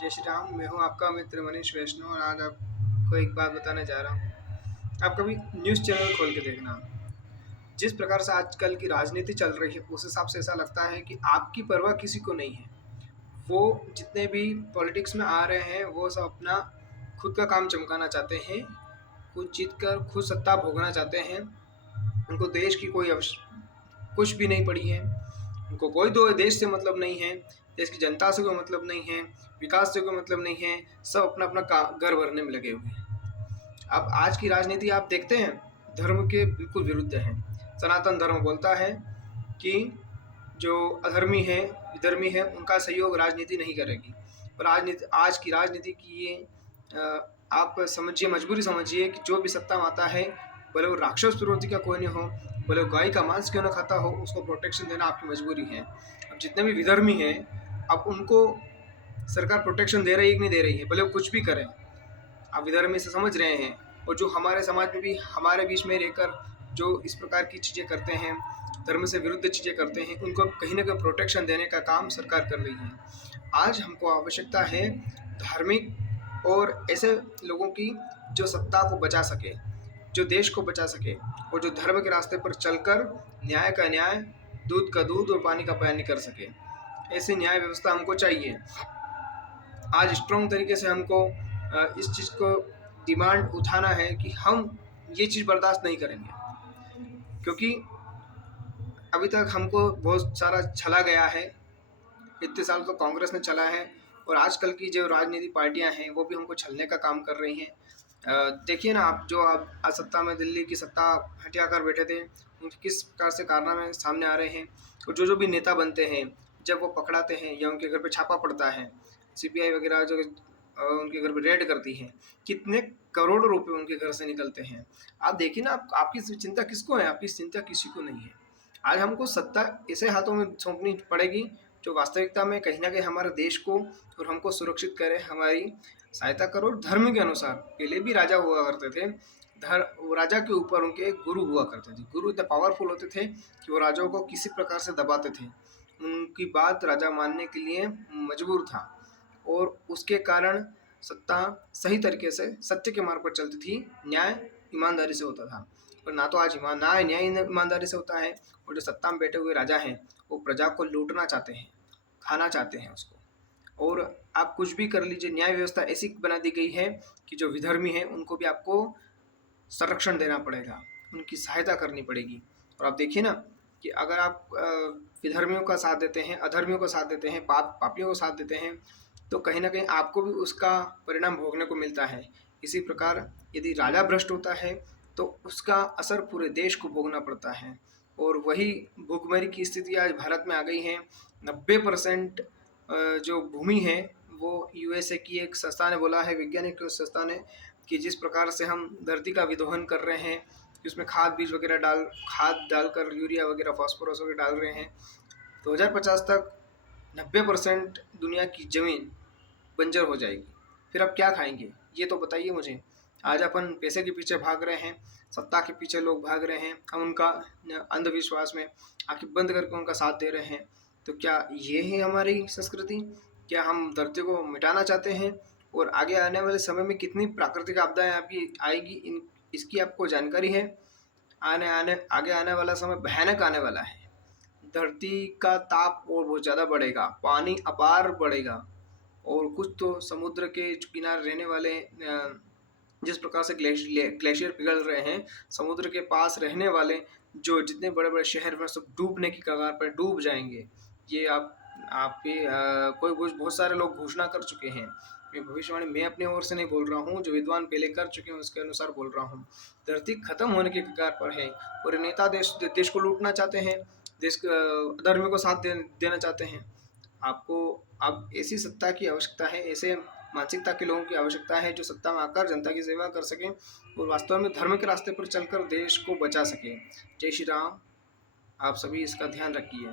जय श्री राम। मैं हूँ आपका मित्र मनीष वैष्णव और आज आपको एक बात बताने जा रहा हूँ। आप कभी न्यूज़ चैनल खोल के देखना। जिस प्रकार से आजकल की राजनीति चल रही है उस हिसाब से ऐसा लगता है कि आपकी परवाह किसी को नहीं है। वो जितने भी पॉलिटिक्स में आ रहे हैं वो सब अपना खुद का काम चमकाना चाहते हैं, खुद जीत कर खुद सत्ता भोगना चाहते हैं। उनको देश की कुछ भी नहीं पड़ी है। उनको कोई दो देश से मतलब नहीं है, देश की जनता से कोई मतलब नहीं है, विकास से कोई मतलब नहीं है। सब अपना अपना घर भरने में लगे हुए हैं। अब आज की राजनीति आप देखते हैं, धर्म के बिल्कुल विरुद्ध है। सनातन धर्म बोलता है कि जो अधर्मी है, विधर्मी है, उनका सहयोग राजनीति नहीं करेगी। पर आज की राजनीति की ये आप समझिए, मजबूरी समझिए कि जो भी सत्ता में आता है, भले वो राक्षस प्रवृत्ति का कोई नहीं हो, भले वो गाय का मांस क्यों ना खाता हो, उसको प्रोटेक्शन देना आपकी मजबूरी है। अब जितने भी विधर्मी हैं, अब उनको सरकार प्रोटेक्शन दे रही है कि नहीं दे रही है, भले वो कुछ भी करें, आप विधर्मी से समझ रहे हैं। और जो हमारे समाज में भी हमारे बीच में रहकर जो इस प्रकार की चीज़ें करते हैं, धर्म से विरुद्ध चीज़ें करते हैं, उनको कहीं ना कहीं प्रोटेक्शन देने का काम सरकार कर रही है। आज हमको आवश्यकता है धार्मिक और ऐसे लोगों की जो सत्ता को बचा सके, जो देश को बचा सके और जो धर्म के रास्ते पर चलकर न्याय का न्याय, दूध का दूध और पानी का पानी कर सके। ऐसी न्याय व्यवस्था हमको चाहिए। आज स्ट्रॉन्ग तरीके से हमको इस चीज़ को डिमांड उठाना है कि हम ये चीज़ बर्दाश्त नहीं करेंगे, क्योंकि अभी तक हमको बहुत सारा छला गया है। इतने साल तो कांग्रेस ने चला है और आजकल की जो राजनीतिक पार्टियां हैं वो भी हमको छलने का काम कर रही हैं। देखिए ना, आप आज सत्ता में दिल्ली की सत्ता हटिया कर बैठे थे, उनके किस प्रकार से कारनामे सामने आ रहे हैं। और जो भी नेता बनते हैं, जब वो पकड़ाते हैं या उनके घर पे छापा पड़ता है, सीबीआई वगैरह जो उनके घर पे रेड करती है, कितने करोड़ों रुपए उनके घर से निकलते हैं। आप देखिए ना, आपकी चिंता किसको है? आपकी चिंता किसी को नहीं है। आज हमको सत्ता ऐसे हाथों में सौंपनी पड़ेगी जो वास्तविकता में कहीं ना कहीं हमारे देश को और हमको सुरक्षित करे, हमारी सहायता करो। धर्म के अनुसार पहले भी राजा हुआ करते थे, राजा के ऊपर उनके गुरु हुआ करते थे। गुरु इतने पावरफुल होते थे कि वो राजाओं को किसी प्रकार से दबाते थे, उनकी बात राजा मानने के लिए मजबूर था। और उसके कारण सत्ता सही तरीके से सत्य के मार्ग पर चलती थी, न्याय ईमानदारी से होता था। पर ना तो आज न्याय ईमानदारी से होता है। और जो सत्ता में बैठे हुए राजा हैं वो प्रजा को लूटना चाहते हैं, खाना चाहते हैं उसको। और आप कुछ भी कर लीजिए, न्याय व्यवस्था ऐसी बना दी गई है कि जो विधर्मी हैं उनको भी आपको संरक्षण देना पड़ेगा, उनकी सहायता करनी पड़ेगी। और आप देखिए ना कि अगर आप विधर्मियों का साथ देते हैं, अधर्मियों का साथ देते हैं, पापियों का साथ देते हैं, तो कहीं ना कहीं आपको भी उसका परिणाम भोगने को मिलता है। इसी प्रकार यदि राजा भ्रष्ट होता है तो उसका असर पूरे देश को भोगना पड़ता है। और वही भूखमरी की स्थिति आज भारत में आ गई है। 90% जो भूमि है वो यूएसए की एक संस्था ने बोला है, वैज्ञानिक संस्था ने, कि जिस प्रकार से हम धरती का विदोहन कर रहे हैं, उसमें खाद डालकर यूरिया वगैरह फास्फोरस वगैरह डाल रहे हैं, 2050 तक 90% दुनिया की ज़मीन बंजर हो जाएगी। फिर आप क्या खाएंगे? ये तो बताइए मुझे। आज अपन पैसे के पीछे भाग रहे हैं, सत्ता के पीछे लोग भाग रहे हैं, हम उनका अंधविश्वास में आंखें बंद करके उनका साथ दे रहे हैं। तो क्या ये है हमारी संस्कृति? क्या हम धरती को मिटाना चाहते हैं? और आगे आने वाले समय में कितनी प्राकृतिक आपदाएं आपकी आएगी, इसकी आपको जानकारी है? आगे आने वाला समय भयानक आने वाला है। धरती का ताप और बहुत ज़्यादा बढ़ेगा, पानी अपार बढ़ेगा। और कुछ तो समुद्र के किनारे रहने वाले जिस प्रकार से ग्लेशियर पिघल रहे हैं, समुद्र के पास रहने वाले जो जितने बड़े बड़े शहर में सब डूबने की कगार पर डूब जाएंगे। ये आपके कोई बहुत सारे लोग घोषणा कर चुके हैं। मैं भविष्यवाणी मैं अपनी ओर से नहीं बोल रहा हूँ, जो विद्वान पहले कर चुके हैं उसके अनुसार बोल रहा हूँ। धरती खत्म होने की कगार पर है और नेता देश को लूटना चाहते हैं, देश धर्म को साथ देना चाहते हैं। आपको अब ऐसी सत्ता की आवश्यकता है, ऐसे मानसिकता के लोगों की आवश्यकता है जो सत्ता में आकर जनता की सेवा कर सकें और वास्तव में धर्म के रास्ते पर चलकर देश को बचा सकें। जय श्री राम। आप सभी इसका ध्यान रखिए।